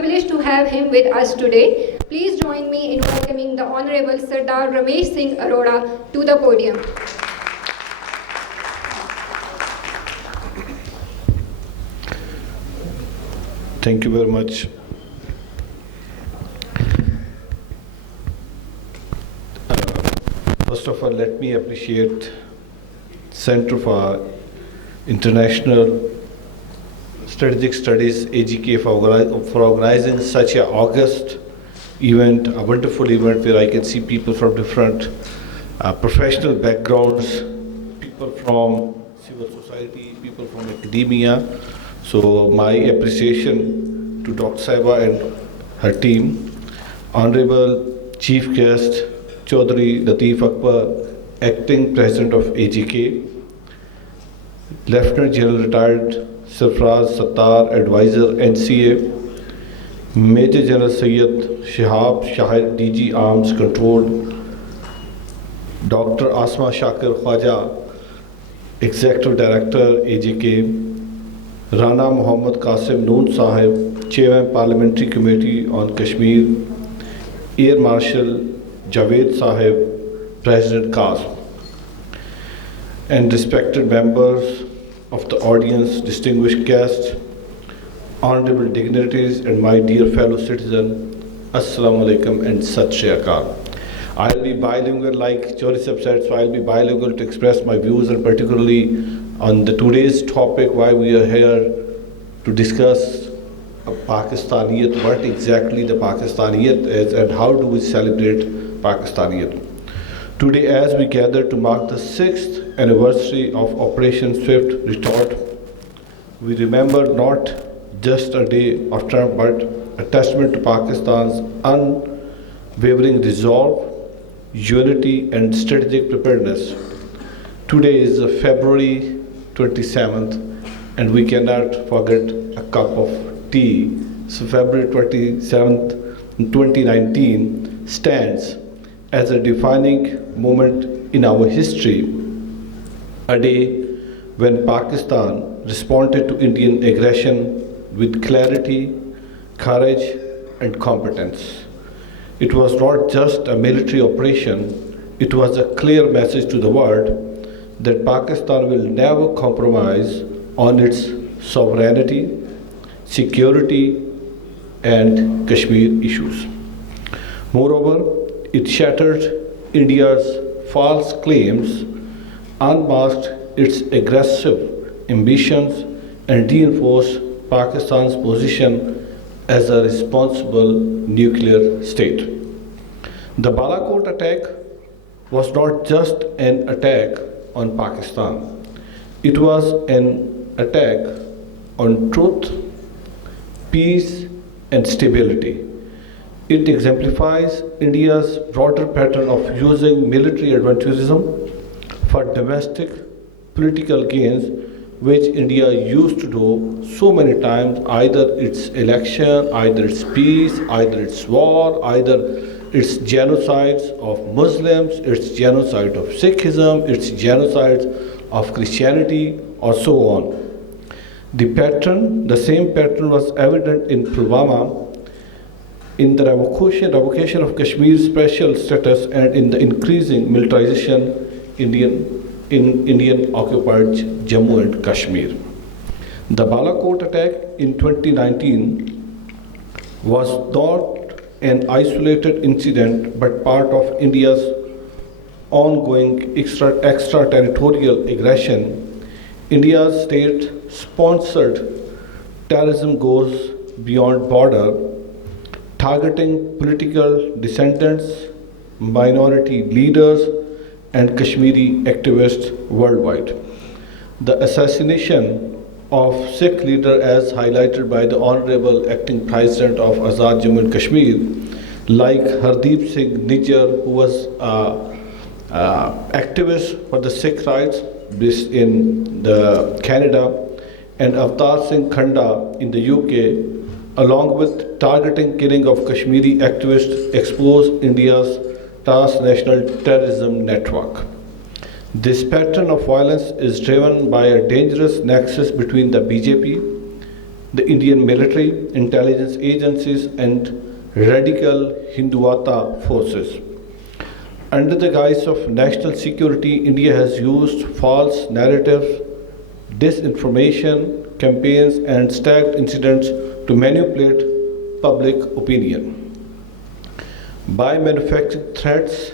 privilege to have him with us today. Please join me in welcoming the Honorable Sardar Ramesh Singh Arora to the podium. Thank you very much. First of all, let me appreciate Center for International Strategic Studies, AJK, for organizing such an August event, a wonderful event where I can see people from different professional backgrounds, people from civil society, people from academia. So my appreciation to Dr. Saiba and her team. Honorable Chief Guest Chaudhry Lateef Akbar, Acting President of AJK, Lieutenant General Retired Sarfraz Sattar, Advisor NCA, Major General Syed Shihab Shahid, DG Arms Control, Dr. Asma Shakir Khwaja, Executive Director AJK, Rana Muhammad Qasim Noon Sahib, Chairman Parliamentary Committee on Kashmir, Air Marshal Javed Sahib, President CAS, and respected members of the audience, distinguished guests, honorable dignitaries, and my dear fellow citizen, Assalamu alaikum and Sat Shri Akal. I'll be bilingual like Chaudhry Sahib said, so I'll be bilingual to express my views, and particularly on the today's topic, why we are here to discuss Pakistaniyat, what exactly the Pakistaniyat is and how do we celebrate Pakistaniyat. Today, as we gather to mark the 6th anniversary of Operation Swift Retort, we remember not just a day of triumph, but a testament to Pakistan's unwavering resolve, unity, and strategic preparedness. Today is February 27th, and we cannot forget a cup of tea. So February 27th, 2019 stands as a defining moment in our history, a day when Pakistan responded to Indian aggression with clarity, courage, and competence. It was not just a military operation, it was a clear message to the world that Pakistan will never compromise on its sovereignty, security, and Kashmir issues. Moreover, it shattered India's false claims, unmasked its aggressive ambitions, and reinforced Pakistan's position as a responsible nuclear state. The Balakot attack was not just an attack on Pakistan. It was an attack on truth, peace, and stability. It exemplifies India's broader pattern of using military adventurism for domestic political gains, which India used to do so many times, either its election, either its peace, either its war, either its genocides of Muslims, its genocide of Sikhism, its genocides of Christianity, or so on. The same pattern was evident in Pulwama, in the revocation of Kashmir's special status, and in the increasing militarization in Indian occupied Jammu and Kashmir. The Balakot attack in 2019 was not an isolated incident but part of India's ongoing extraterritorial aggression. India's state-sponsored terrorism goes beyond border, targeting political dissidents, minority leaders, and Kashmiri activists worldwide. The assassination of Sikh leader, as highlighted by the Honorable Acting President of Azad Jammu and Kashmir, like Hardeep Singh Nijjar, who was activist for the Sikh rights based in Canada, and Avtar Singh Khanda in the UK, along with targeting killing of Kashmiri activists, exposed India's transnational terrorism network. This pattern of violence is driven by a dangerous nexus between the BJP, the the Indian military, intelligence agencies, and radical Hindutva forces. Under the guise of national security, India has used false narratives, disinformation campaigns, and staged incidents to manipulate public opinion. By manufacturing threats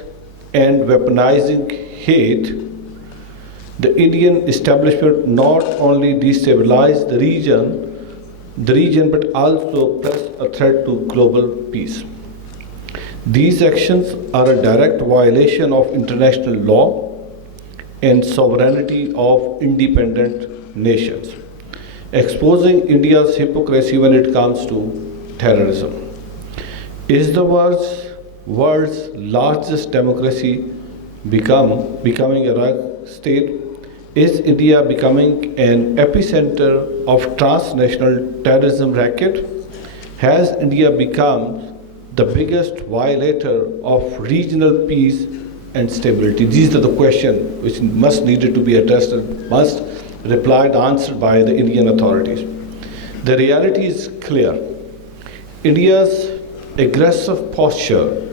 and weaponizing hate, the Indian establishment not only destabilized the region but also posed a threat to global peace. These actions are a direct violation of international law and sovereignty of independent nations, exposing India's hypocrisy when it comes to terrorism. Is the world's largest democracy becoming a rogue state? Is India becoming an epicenter of transnational terrorism racket? Has India become the biggest violator of regional peace and stability? These are the questions which must needed to be addressed and must replied, answered by the Indian authorities. The reality is clear. India's aggressive posture,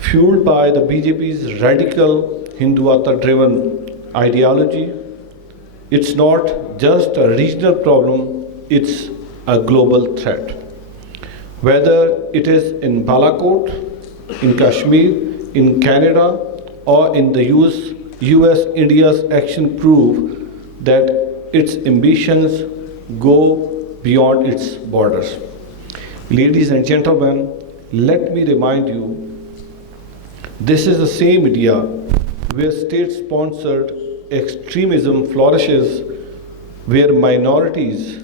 fueled by the BJP's radical Hindutva-driven ideology, it's not just a regional problem, it's a global threat. Whether it is in Balakot, in Kashmir, in Canada, or in the US, India's action prove that its ambitions go beyond its borders. Ladies and gentlemen, let me remind you, this is the same India where state-sponsored extremism flourishes, where minorities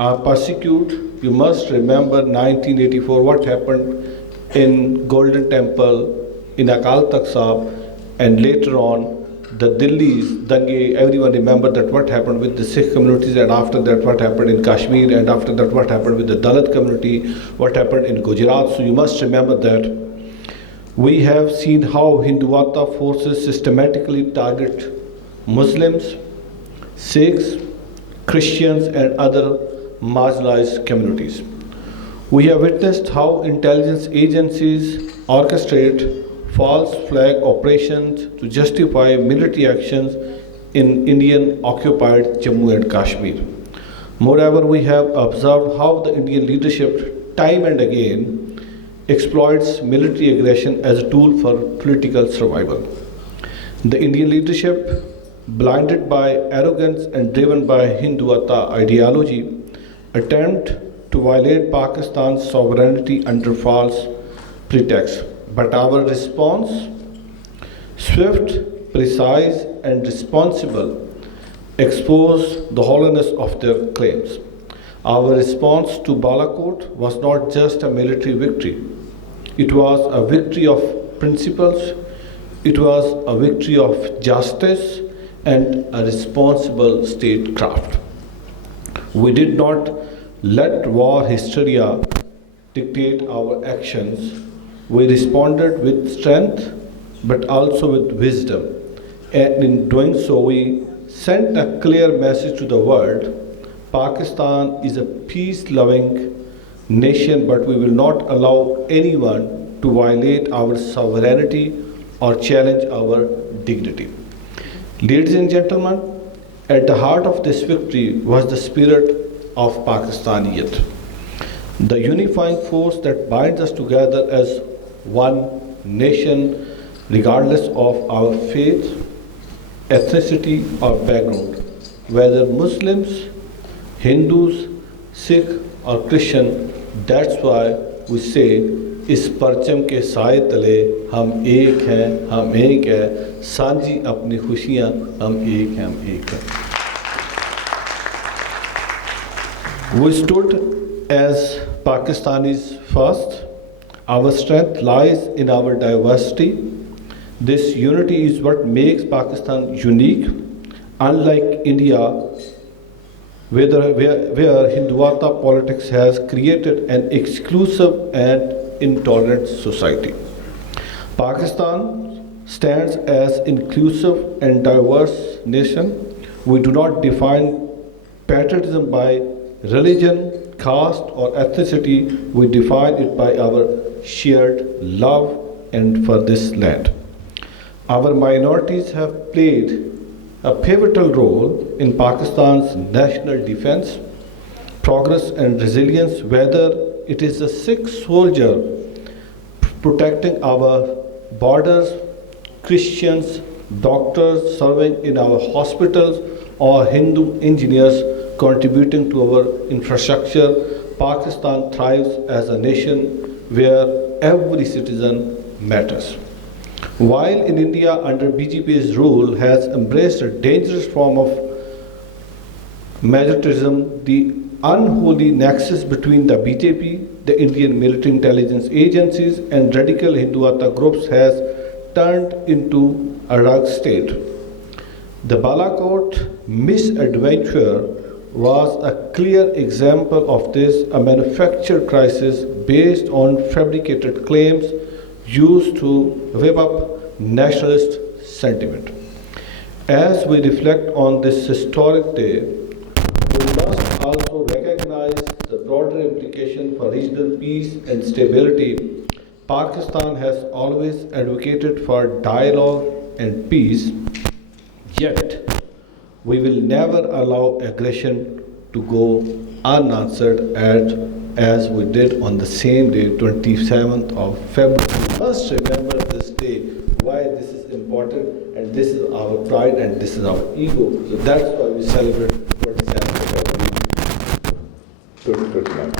are persecuted. You must remember 1984, what happened in Golden Temple, in Akal Takht Sahib, and later on the Delhi's Dange. Everyone remember that what happened with the Sikh communities, and after that what happened in Kashmir, and after that what happened with the Dalit community, what happened in Gujarat. So you must remember that. We have seen how Hindutva forces systematically target Muslims, Sikhs, Christians, and other marginalized communities. We have witnessed how intelligence agencies orchestrate false flag operations to justify military actions in Indian occupied Jammu and Kashmir. Moreover, we have observed how the Indian leadership time and again exploits military aggression as a tool for political survival. The Indian leadership, blinded by arrogance and driven by Hindutva ideology, attempt to violate Pakistan's sovereignty under false pretext. But our response, swift, precise, and responsible, exposed the hollowness of their claims. Our response to Balakot was not just a military victory. It was a victory of principles, it was a victory of justice and a responsible statecraft. We did not let war hysteria dictate our actions. We responded with strength but also with wisdom. And in doing so, we sent a clear message to the world. Pakistan is a peace-loving nation, but we will not allow anyone to violate our sovereignty or challenge our dignity. Ladies and gentlemen, at the heart of this victory was the spirit of Pakistaniyat, the unifying force that binds us together as one nation, regardless of our faith, ethnicity, or background, whether Muslims, Hindus, Sikh, or Christian. That's why we say, इस परचम के साए तले हम एक हैं, हम एक हैं, सांझी अपनी खुशियाँ, हम एक हैं, हम एक हैं. We stood as Pakistanis first. Our strength lies in our diversity. This unity is what makes Pakistan unique. Unlike India, where Hindutva politics has created an exclusive and intolerant society, Pakistan stands as inclusive and diverse nation. We do not define patriotism by religion, caste, or ethnicity. We define it by our shared love and for this land. Our minorities have played a pivotal role in Pakistan's national defense, progress, and resilience, whether it is a Sikh soldier protecting our borders, Christians, doctors serving in our hospitals, or Hindu engineers contributing to our infrastructure. Pakistan thrives as a nation where every citizen matters. While in India, under BJP's rule, has embraced a dangerous form of majoritism, the unholy nexus between the BJP, the Indian military intelligence agencies, and radical Hinduata groups has turned into a rogue state. The Balakot misadventure was a clear example of this, a manufactured crisis based on fabricated claims used to whip up nationalist sentiment. As we reflect on this historic day, we must also recognize the broader implication for regional peace and stability. Pakistan has always advocated for dialogue and peace, yet we will never allow aggression to go unanswered as we did on the same day, 27th of February. We must remember this day, why this is important, and this is our pride and this is our ego. So that's why we celebrate 27th of February 2021.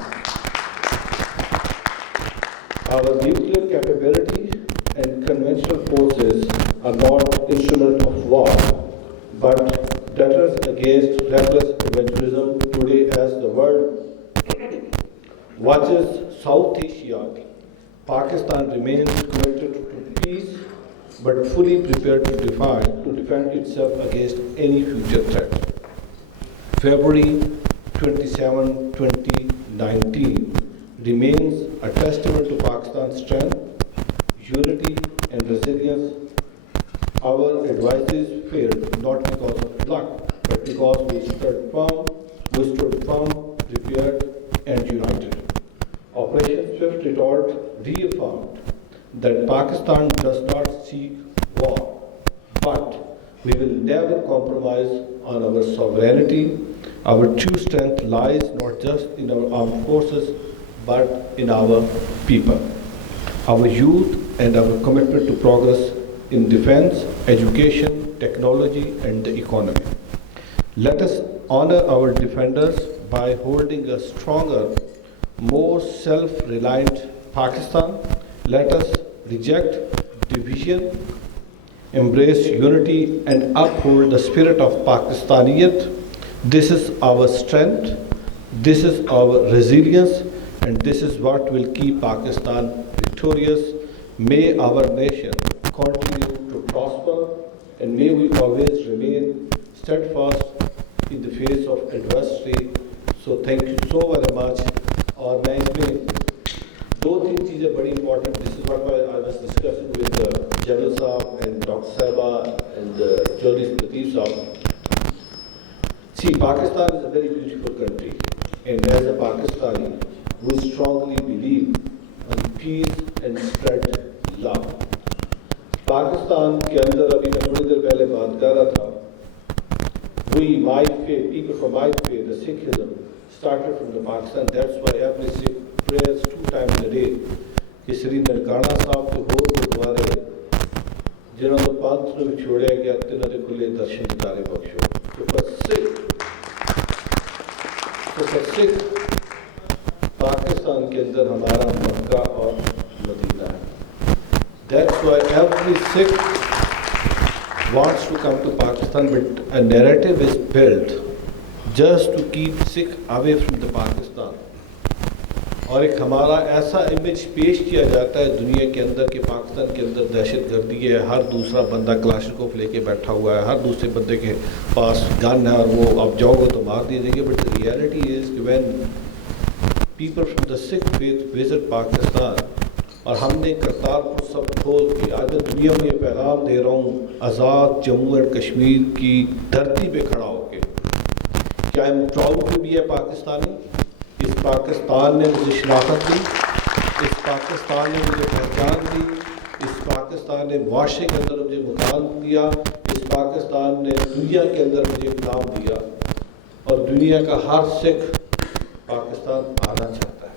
Our nuclear capability and conventional forces are not instruments of war, but debtors against reckless adventurism today as the world watches South Asia. Pakistan remains committed to peace, but fully prepared to defend itself against any future threat. February 27, 2019 remains a testament to Pakistan's strength, unity, and resilience. Our advices failed not because of luck, but because we stood firm, prepared, and united. Operation Swift Retort reaffirmed that Pakistan does not seek war, but we will never compromise on our sovereignty. Our true strength lies not just in our armed forces, but in our people, our youth, and our commitment to progress in defense, education, technology, and the economy. Let us honor our defenders by holding a stronger, more self-reliant Pakistan. Let us reject division, embrace unity, and uphold the spirit of Pakistaniyat. This is our strength, this is our resilience, and this is what will keep Pakistan victorious. May our nation continue to prosper, and may we always remain steadfast in the face of adversity. So thank you so very much. और मैं इसमें दो तीन चीज़ें बड़ी important. This is what I was discussing with General Saab and Dr. Saiba and journalist Latif Saab. See, Pakistan is a very beautiful country, and as a Pakistani, we strongly believe in peace and spread love. Pakistan के अंदर अभी मैं थोड़ी देर पहले बात कर रहा था. My faith, people from my faith, the Sikhism, started from the Pakistan. That's why every Sikh prays 2 times a day. कि श्री ननकाना साहब के होर गुरुद्वारे जिन्होंने पंथ ਨੂੰ ਵਿਛੋੜਿਆ ਗਿਆ ਤਿੰਨਾਂ ਦੇ ਖੁੱਲੇ ਦਰਸ਼ਨ ਦਿਦਾਰੇ ਬਖਸ਼ੋ. तो सिख पाकिस्तान के अंदर हमारा मक्का और मदीना है. That's why every Sikh wants to come to Pakistan, but a narrative is built just to keep Sikh away from the Pakistan. और एक हमारा ऐसा इमेज पेश किया जाता है दुनिया के अंदर कि पाकिस्तान के अंदर दहशत गर्दी है, हर दूसरा बंदा क्लाशनिकोव लेके बैठा हुआ है, हर दूसरे बंदे के पास गन है और वो आप जाओगे तो मार दिए जाएंगे. But the reality is when people from the Sikh faith visit Pakistan, और हमने करतारपुर सब खोल के आज दुनिया में ये पैगाम दे रहा हूँ आज़ाद जम्मू एंड कश्मीर की धरती पे खड़ा होके कि I am proud to be a Pakistani. इस पाकिस्तान ने मुझे शनाख्त दी, इस पाकिस्तान ने मुझे पहचान दी, इस पाकिस्तान ने मुआशरे के अंदर मुझे मुकाम दिया, इस पाकिस्तान ने दुनिया के अंदर मुझे इनाम दिया, और दुनिया का हर सिख पाकिस्तान आना चाहता है।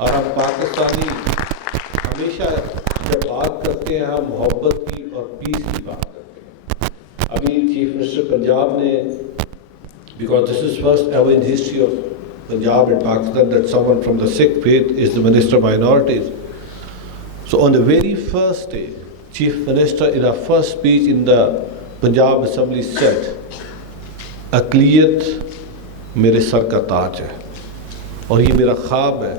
और हम पाकिस्तानी हमेशा जब बात करते हैं हम मोहब्बत की और पीस की बात करते हैं। अभी चीफ मिनिस्टर पंजाब ने, because this is first ever in history of Punjab and Pakistan that someone from the Sikh faith is the Minister of Minorities. So on the very first day, Chief Minister in our first speech in the Punjab Assembly said, अक़लियत मेरे sir का ताज है, और ये मेरा ख्वाब है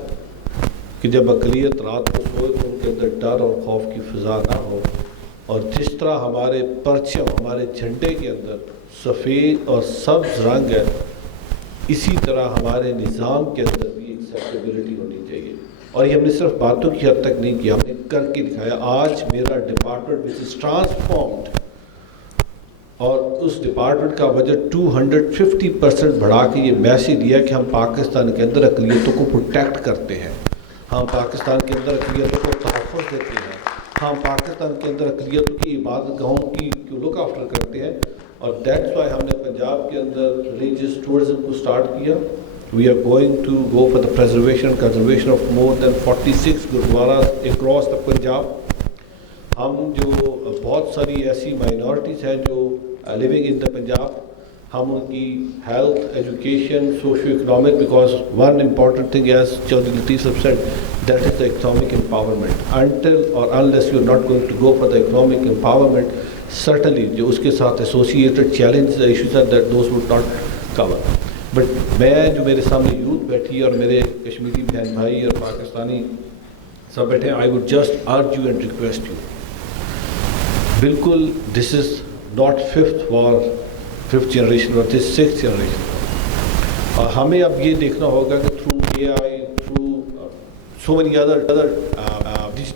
कि जब अक़लियत रात को सोए तो उनके अंदर डर और खौफ की फ़िज़ा ना हो, और जिस तरह हमारे परचम, हमारे झंडे के अंदर सफ़ेद और सब्ज़ रंग है, इसी तरह हमारे निज़ाम के अंदर भी एक्सेप्टेबिलिटी होनी चाहिए। और ये हमने सिर्फ बातों की हद तक नहीं किया, हमने करके दिखाया। आज मेरा डिपार्टमेंट विच इज़ ट्रांसफॉर्म्ड, और उस डिपार्टमेंट का बजट 250% बढ़ा के ये मैसेज दिया कि हम पाकिस्तान के अंदर अक़लियतों को प्रोटेक्ट करते हैं, हम पाकिस्तान के अंदर अक़लियतों को तहफ़्फ़ुज़ देते हैं, हम पाकिस्तान के अंदर अक़लियतों की इबादत गाहों की लुक आफ्टर करते हैं। और दैट्स वाई हमने पंजाब के अंदर रिलीजियस टूरिज़्म को स्टार्ट किया। We are going to go for the preservation and conservation of more than 46 gurdwaras across the Punjab. हम जो बहुत सारी ऐसी माइनॉरिटीज़ हैं जो लिविंग इन द पंजाब, हम उनकी health, education, socio economic, because one important thing as Chaudhry Latif Sahab said, that is the economic empowerment. Until और unless you are not going to go for the economic empowerment, certainly जो उसके साथ associated challenge issues are that those would not cover. But मैं, जो मेरे सामने youth बैठी और मेरे कश्मीरी बहन भाई और पाकिस्तानी सब बैठे, I would just urge you and request you, बिल्कुल this is not fifth generation और दिस 6th जनरेशन। और हमें अब ये देखना होगा कि through AI, through so many other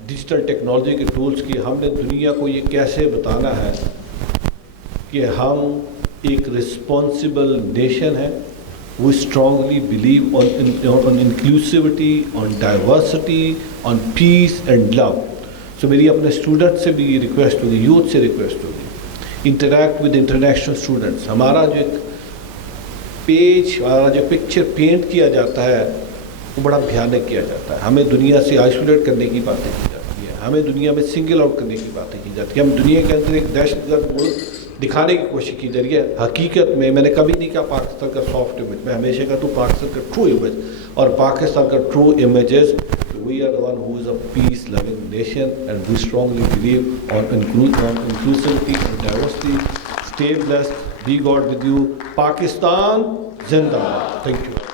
digital technology के टूल्स की हमने दुनिया को ये कैसे बताना है कि हम एक रिस्पॉन्सिबल नेशन है। We strongly believe on inclusivity, on diversity, on peace and love. So मेरी अपने स्टूडेंट से भी रिक्वेस्ट होगी, यूथ से रिक्वेस्ट होगी, इंटरेक्ट विद इंटरनेशनल स्टूडेंट्स। हमारा जो एक पेज, हमारा जो पिक्चर पेंट किया जाता है वो बड़ा भयानक किया जाता है। हमें दुनिया से आइसोलेट करने की बातें की जाती है, हमें दुनिया में सिंगल आउट करने की बातें की जाती है, हम दुनिया के अंदर एक दहशतगर्द मुल्क दिखाने की कोशिश की जा रही है। हकीकत में मैंने कभी नहीं कहा पाकिस्तान का सॉफ्ट इमेज, मैं हमेशा कहता हूँ पाकिस्तान का ट्रू इमेज, और पाकिस्तान का true image is we are the one who is a peace loving nation and we strongly believe on inclusivity and diversity. Stay blessed, be God with you, Pakistan zindabad. Thank you.